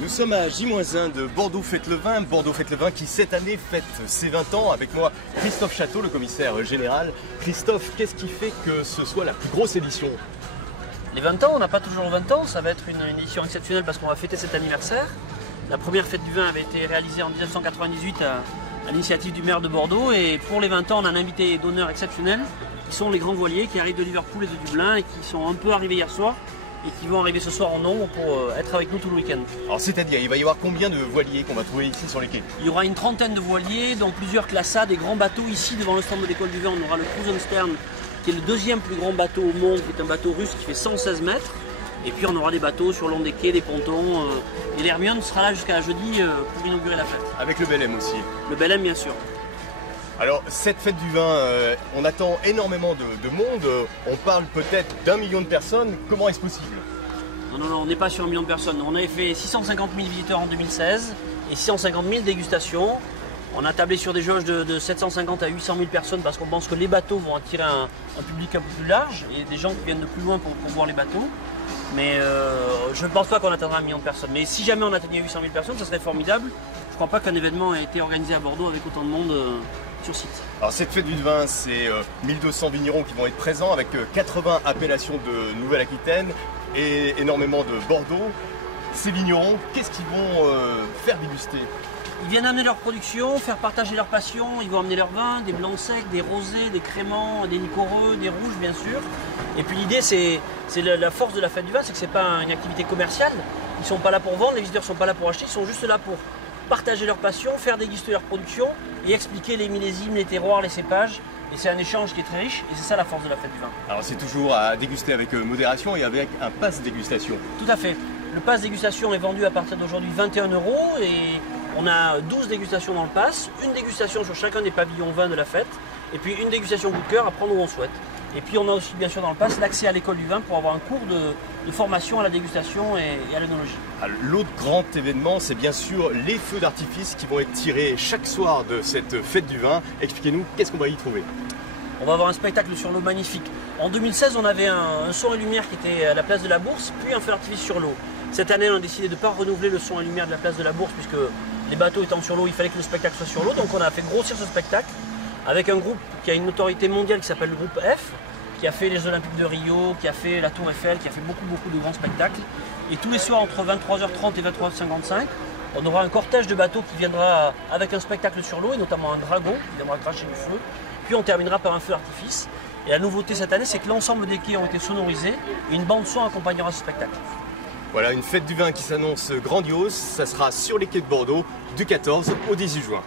Nous sommes à J-1 de Bordeaux Fête le Vin. Bordeaux Fête le Vin qui cette année fête ses 20 ans. Avec moi Christophe Château, le commissaire général. Christophe, qu'est-ce qui fait que ce soit la plus grosse édition? Les 20 ans, on n'a pas toujours 20 ans, ça va être une édition exceptionnelle parce qu'on va fêter cet anniversaire. La première fête du vin avait été réalisée en 1998 à l'initiative du maire de Bordeaux et pour les 20 ans, on a un invité d'honneur exceptionnel qui sont les grands voiliers qui arrivent de Liverpool et de Dublin et qui sont un peu arrivés hier soir et qui vont arriver ce soir en nombre pour être avec nous tout le week-end. Alors c'est-à-dire, il va y avoir combien de voiliers qu'on va trouver ici sur les quais? Il y aura une trentaine de voiliers, dont plusieurs classades, des grands bateaux ici devant le stand de l'école du vin. On aura le Krusenstern qui est le deuxième plus grand bateau au monde, qui est un bateau russe qui fait 116 mètres. Et puis on aura des bateaux sur le long des quais, des pontons. Et l'Hermione sera là jusqu'à jeudi pour inaugurer la fête. Avec le Belém aussi. Le Belém bien sûr. Alors cette fête du vin, on attend énormément de monde. On parle peut-être d'1 million de personnes. Comment est-ce possible? Non, on n'est pas sur 1 million de personnes. On avait fait 650 000 visiteurs en 2016 et 650 000 dégustations. On a tablé sur des jauges de 750 à 800 000 personnes parce qu'on pense que les bateaux vont attirer un public un peu plus large et des gens qui viennent de plus loin pour voir les bateaux. Mais je ne pense pas qu'on atteindra 1 million de personnes. Mais si jamais on atteignait 800 000 personnes, ça serait formidable. Je ne crois pas qu'un événement ait été organisé à Bordeaux avec autant de monde sur site. Alors cette fête du vin, c'est 1200 vignerons qui vont être présents avec 80 appellations de Nouvelle-Aquitaine et énormément de Bordeaux. Ces vignerons, qu'est-ce qu'ils vont faire déguster? Ils viennent amener leur production, faire partager leur passion, ils vont amener leur vin, des blancs secs, des rosés, des créments, des liquoreux, des rouges bien sûr. Et puis l'idée c'est la force de la fête du vin, c'est que c'est pas une activité commerciale. Ils sont pas là pour vendre, les visiteurs sont pas là pour acheter, ils sont juste là pour partager leur passion, faire déguster leur production et expliquer les millésimes, les terroirs, les cépages. Et c'est un échange qui est très riche et c'est ça la force de la fête du vin. Alors c'est toujours à déguster avec modération et avec un pass dégustation. Tout à fait. Le pass dégustation est vendu à partir d'aujourd'hui 21 € et on a 12 dégustations dans le pass, une dégustation sur chacun des pavillons vins de la fête et puis une dégustation coup de cœur à prendre où on souhaite. Et puis on a aussi bien sûr dans le pass l'accès à l'école du vin pour avoir un cours de formation à la dégustation et à l'œnologie. L'autre grand événement, c'est bien sûr les feux d'artifice qui vont être tirés chaque soir de cette fête du vin. Expliquez-nous, qu'est-ce qu'on va y trouver? On va avoir un spectacle sur l'eau magnifique. En 2016, on avait un son et lumière qui était à la place de la Bourse, puis un feu d'artifice sur l'eau. Cette année, on a décidé de ne pas renouveler le son et lumière de la place de la Bourse, puisque les bateaux étant sur l'eau, il fallait que le spectacle soit sur l'eau. Donc on a fait grossir ce spectacle avec un groupe qui a une notoriété mondiale qui s'appelle le groupe F, qui a fait les Olympiques de Rio, qui a fait la Tour Eiffel, qui a fait beaucoup de grands spectacles. Et tous les soirs, entre 23h30 et 23h55, on aura un cortège de bateaux qui viendra avec un spectacle sur l'eau, et notamment un dragon qui viendra cracher du feu. Puis on terminera par un feu d'artifice. Et la nouveauté cette année, c'est que l'ensemble des quais ont été sonorisés et une bande son accompagnera ce spectacle. Voilà, une fête du vin qui s'annonce grandiose. Ça sera sur les quais de Bordeaux du 14 au 18 juin.